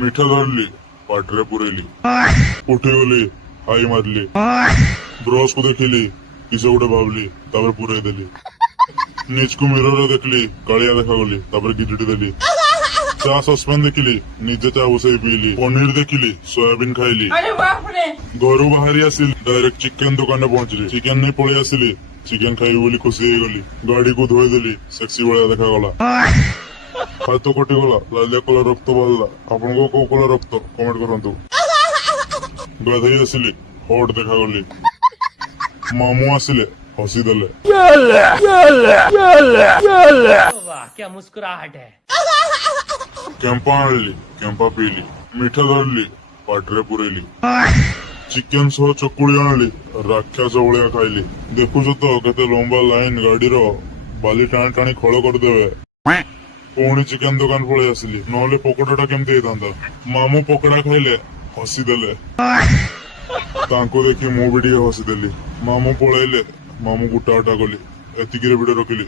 ମିଠା ଧରିଲି ପାଟିରେ ପୁରେଇଲି ଉଠିଗଲି high ମାରିଲି brush କୁ ଦେଖିଲି କିସ ଗୋଟେ ଭାବିଲି ତାପରେ ପୁରେଇ ଦେଲି ନିଜକୁ ମିରରରେ ଦେଖିଲି କାଳିଆ ଦେଖାଗଲି ତାପରେ ଗିଜିଟି ଦେଲି ଚା ସସ୍ପେନ୍ ଦେଖିଲି ନିଜେ ଚା ବସେଇ ପିଇଲି ପନିର ଦେଖିଲି ସୋୟାବିନ ଖାଇଲି ଘରୁ ବାହାରି ଆସିଲି ଡାଇରେକ୍ଟ ଚିକେନ ଦୋକାନରେ ପହଞ୍ଚିଲି ଚିକେନ ନେଇ ପଳେଇ ଆସିଲି ଚିକେନ ଖାଇବି ବୋଲି ଖୁସି ହେଇଗଲି ଗାଡିକୁ ଧୋଇଦେଲି ସେକ୍ସି ଭଳିଆ ଦେଖାଗଲା ହାତ କଟିଗଲା ଲାଲିଆ କଲର ରକ୍ତ ବାହାରିଲା ଆପଣଙ୍କ କୋଉ କଲର ରକ୍ତ କମେଣ୍ଟ କରନ୍ତୁ ଗାଧେଇ ଆସିଲି ହଟ୍ ଦେଖାଗଲି ମାମୁଁ ଆସିଲେ ହସିଦେଲେ क्या मुस्कुराहट है। କେମ୍ପା ଆଣିଲି କେମ୍ପା ପିଇଲି ମିଠା ଧରିଲି ପାଟିରେ ପୁରେଇଲି ଚିକେନ ସହ ଚକୁଳି ଆଣିଲି ରାକ୍ଷସ ଭଳିଆ ଖାଇଲି ଦେଖୁଛ ତ କେତେ ଲମ୍ବା ଲାଇନ ଗାଡିର ବାଲି ଟାଣି ଟାଣି ଖୋଳ କରିଦେବେ ପୁଣି ଚିକେନ ଦୋକାନ ପଳେଇ ଆସିଲି ନହେଲେ ପକୋଡା ଟା କେମିତି ହେଇଥାନ୍ତା ମାମୁଁ ପକୋଡା ଖାଇଲେ ହସିଦେଲେ ତାଙ୍କୁ ଦେଖି ମୁଁ ବି ଟିକେ ହସିଦେଲି ମାମୁଁ ପଳେଇଲେ ମାମୁଁ ଗୁଟା ଗୁଟା କଲି ଏତିକିରେ ଭିଡିଓ ରଖିଲି।